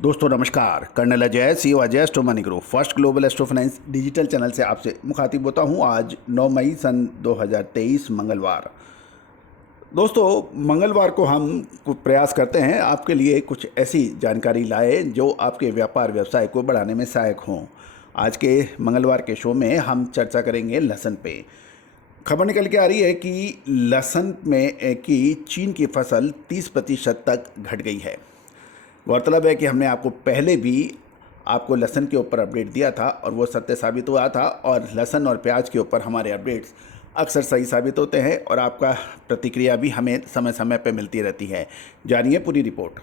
दोस्तों नमस्कार। Colonel Ajay CEO Ajay astro money group first global astro finance digital channel से आपसे मुखातिब होता हूं। आज 9 मई सन 2023 मंगलवार। दोस्तों मंगलवार को हम कुछ प्रयास करते हैं आपके लिए कुछ ऐसी जानकारी लाए जो आपके व्यापार व्यवसाय को बढ़ाने में सहायक हों। आज के मंगलवार के शो में हम चर्चा करेंगे लहसुन पे। खबर निकल के आ रही है कि लहसुन में की चीन की फसल 30% तक घट गई है। गौरतलब है कि हमने आपको पहले भी आपको लहसुन के ऊपर अपडेट दिया था और वो सत्य साबित हुआ था, और लहसुन और प्याज के ऊपर हमारे अपडेट्स अक्सर सही साबित होते हैं और आपका प्रतिक्रिया भी हमें समय समय पर मिलती रहती है। जानिए पूरी रिपोर्ट।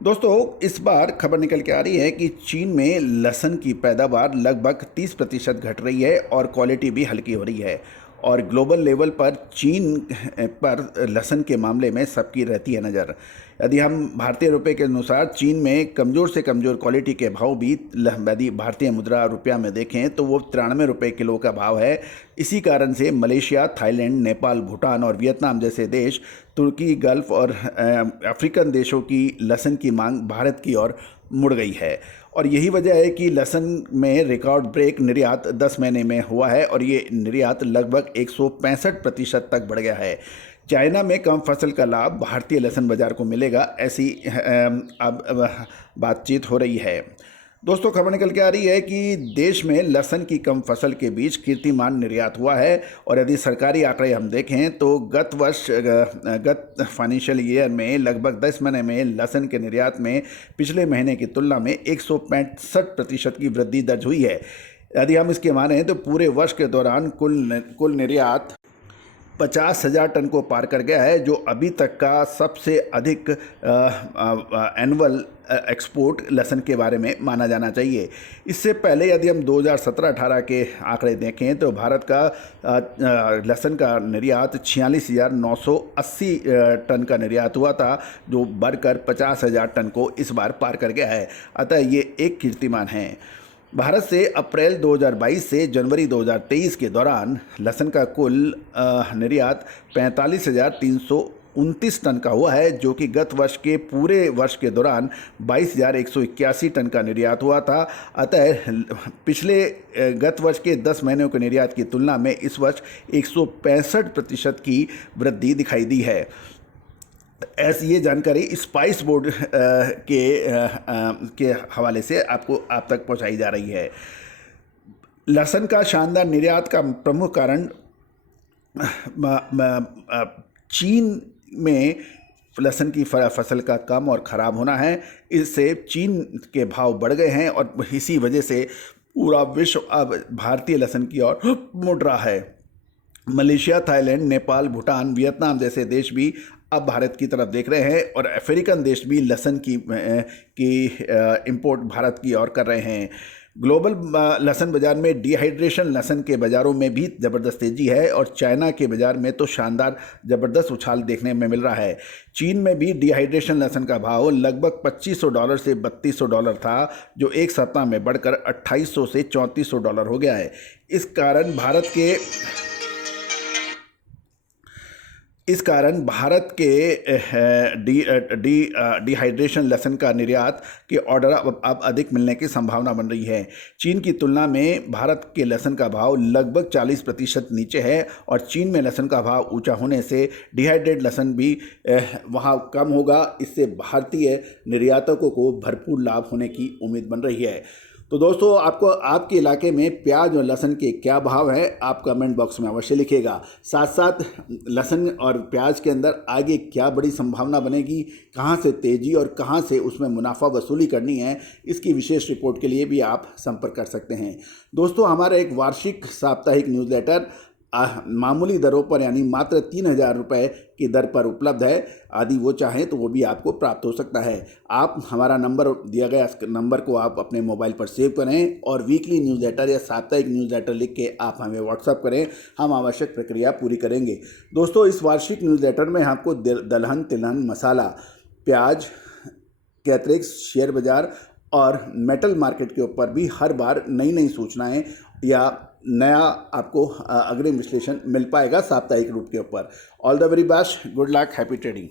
दोस्तों इस बार खबर निकल के आ रही है कि चीन में लहसुन की पैदावार लगभग 30% घट रही है और क्वालिटी भी हल्की हो रही है, और ग्लोबल लेवल पर चीन पर लहसुन के मामले में सबकी रहती है नज़र। यदि हम भारतीय रुपये के अनुसार चीन में कमज़ोर से कमज़ोर क्वालिटी के भाव भी यदि भारतीय मुद्रा रुपया में देखें तो वो 93 रुपये किलो का भाव है। इसी कारण से मलेशिया, थाईलैंड, नेपाल, भूटान और वियतनाम जैसे देश, तुर्की, गल्फ़ और अफ्रीकन देशों की लहसुन की मांग भारत की ओर मुड़ गई है। और यही वजह है कि लहसुन में रिकॉर्ड ब्रेक निर्यात 10 महीने में हुआ है और ये निर्यात लगभग 165% तक बढ़ गया है। चाइना में कम फसल का लाभ भारतीय लहसुन बाजार को मिलेगा, ऐसी अब बातचीत हो रही है। दोस्तों खबर निकल के आ रही है कि देश में लहसुन की कम फसल के बीच कीर्तिमान निर्यात हुआ है, और यदि सरकारी आंकड़े हम देखें तो गत फाइनेंशियल ईयर में लगभग 10 महीने में लहसुन के निर्यात में पिछले महीने की तुलना में 165% की वृद्धि दर्ज हुई है। यदि हम इसके माने तो पूरे वर्ष के दौरान कुल निर्यात 50,000 टन को पार कर गया है, जो अभी तक का सबसे अधिक एनुअल एक्सपोर्ट लहसुन के बारे में माना जाना चाहिए। इससे पहले यदि हम 2017-18 के आंकड़े देखें तो भारत का लहसुन का निर्यात 46,980 टन का निर्यात हुआ था, जो बढ़कर 50,000 टन को इस बार पार कर गया है। अतः ये एक कीर्तिमान है। भारत से अप्रैल 2022 से जनवरी 2023 के दौरान लहसुन का कुल निर्यात 45,329 टन का हुआ है, जो कि गत वर्ष के पूरे वर्ष के दौरान 22,181 टन का निर्यात हुआ था। अतः पिछले गत वर्ष के 10 महीनों के निर्यात की तुलना में इस वर्ष 165% की वृद्धि दिखाई दी है। ऐसी ये जानकारी स्पाइस बोर्ड के हवाले से आप तक पहुंचाई जा रही है। लहसुन का शानदार निर्यात का प्रमुख कारण चीन में लहसुन की फसल का कम और ख़राब होना है। इससे चीन के भाव बढ़ गए हैं और इसी वजह से पूरा विश्व अब भारतीय लहसुन की ओर मुड़ रहा है। Malaysia, Thailand, Nepal, Bhutan, Vietnam जैसे देश भी अब भारत की तरफ देख रहे हैं, और अफ्रीकन देश भी लहसुन की इंपोर्ट भारत की ओर कर रहे हैं। ग्लोबल लहसुन बाजार में डिहाइड्रेशन लहसुन के बाज़ारों में भी ज़बरदस्त तेज़ी है, और चाइना के बाज़ार में तो शानदार ज़बरदस्त उछाल देखने में मिल रहा है। चीन में भी डिहाइड्रेशन लहसुन का भाव लगभग $2500 से $3200 था, जो एक सप्ताह में बढ़कर $2800 से $3400 हो गया है। इस कारण भारत के डिहाइड्रेशन लहसुन का निर्यात के ऑर्डर अब अधिक मिलने की संभावना बन रही है। चीन की तुलना में भारत के लहसुन का भाव लगभग 40% नीचे है, और चीन में लहसुन का भाव ऊंचा होने से डिहाइड्रेट लहसुन भी वहां कम होगा। इससे भारतीय निर्यातकों को भरपूर लाभ होने की उम्मीद बन रही है। तो दोस्तों आपके इलाके में प्याज और लहसुन के क्या भाव है, आप कमेंट बॉक्स में अवश्य लिखिएगा। साथ साथ लहसुन और प्याज के अंदर आगे क्या बड़ी संभावना बनेगी, कहां से तेज़ी और कहां से उसमें मुनाफा वसूली करनी है, इसकी विशेष रिपोर्ट के लिए भी आप संपर्क कर सकते हैं। दोस्तों हमारा एक वार्षिक साप्ताहिक न्यूज़लेटर मामूली दरों पर यानी मात्र 3,000 रुपये की दर पर उपलब्ध है। यदि वो चाहें तो वो भी आपको प्राप्त हो सकता है। आप हमारा नंबर दिया गया नंबर को आप अपने मोबाइल पर सेव करें और वीकली न्यूज़लेटर या साप्ताहिक न्यूज़लेटर लिख के आप हमें व्हाट्सअप करें, हम आवश्यक प्रक्रिया पूरी करेंगे। दोस्तों इस वार्षिक न्यूज़लेटर में आपको दलहन, तिलहन, मसाला, प्याज के अतिरिक्त शेयर बाज़ार और मेटल मार्केट के ऊपर भी हर बार नई सूचनाएं या नया आपको अग्रिम विश्लेषण मिल पाएगा साप्ताहिक रूप के ऊपर। All the very best, good luck, happy trading.